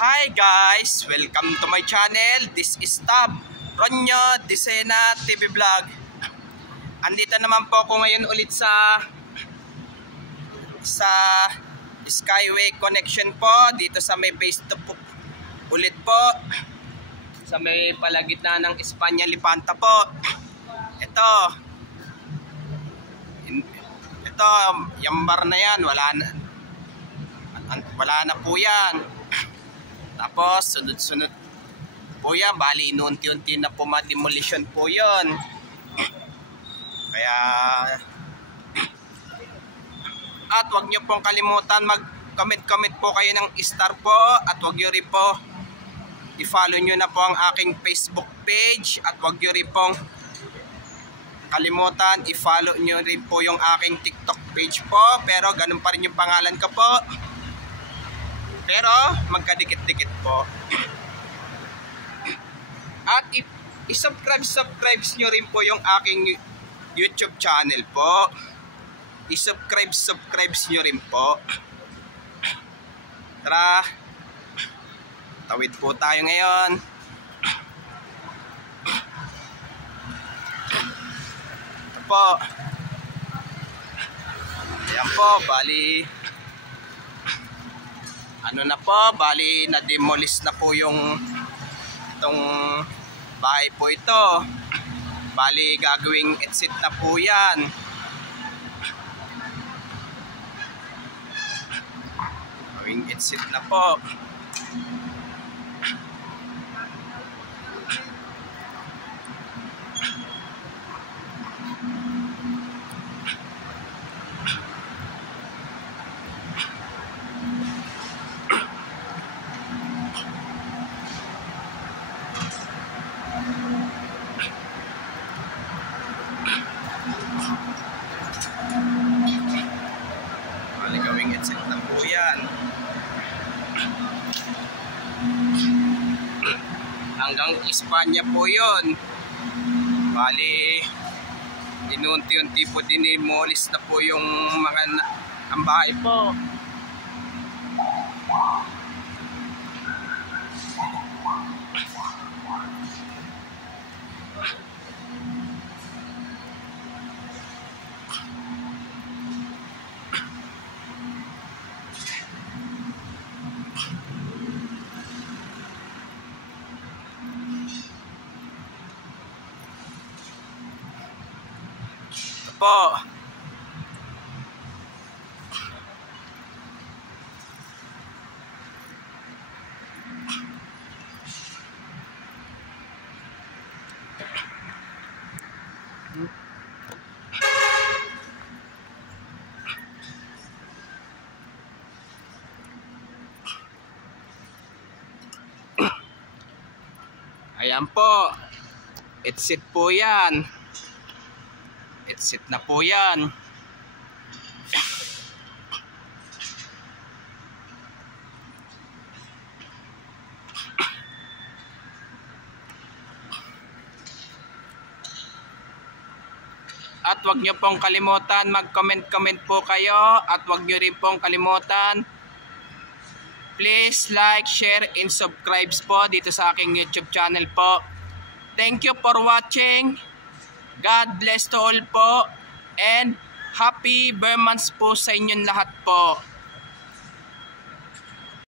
Hi guys! Welcome to my channel. This is Tab Ronyo Disena TV Vlog. Andito naman po ako ngayon ulit sa Skyway Connection po. Dito sa may phase 2 po. Ulit po. Sa may palagitnaan ng Espanya Lipanta po. Ito, yung bar na yan, wala na po yan. Tapos sunod-sunod po yan, bali inunti-unti na po ma-demolition po yun. Kaya at wag nyo pong kalimutan mag-comment po kayo ng star po. At wag nyo rin po i-follow nyo na po ang aking Facebook page. At wag nyo rin pong kalimutan i-follow nyo rin po yung aking TikTok page po. Pero ganun pa rin yung pangalan ko po, pero magkadikit-dikit po. At i-subscribe nyo rin po yung aking YouTube channel po. I-subscribe nyo rin po. Tara, tawid po tayo ngayon. Ito po. Ayan po, bali bali na-demolish na po itong bahay po ito. Bali gagawing exit na po yan. Gagawing exit na po. Gawing exit na po yan. Hanggang Espanya po yun. Bali inunti-unti po dinimolish na po yung mga ang bahay po. Po. Ayan po. Exit po yan. Exit na po yan. At wag nyo pong kalimutan mag-comment po kayo. At wag nyo rin pong kalimutan, please like, share, and subscribe po dito sa aking YouTube channel po. Thank you for watching. God bless to all po, and happy Burmans po sa inyong lahat po.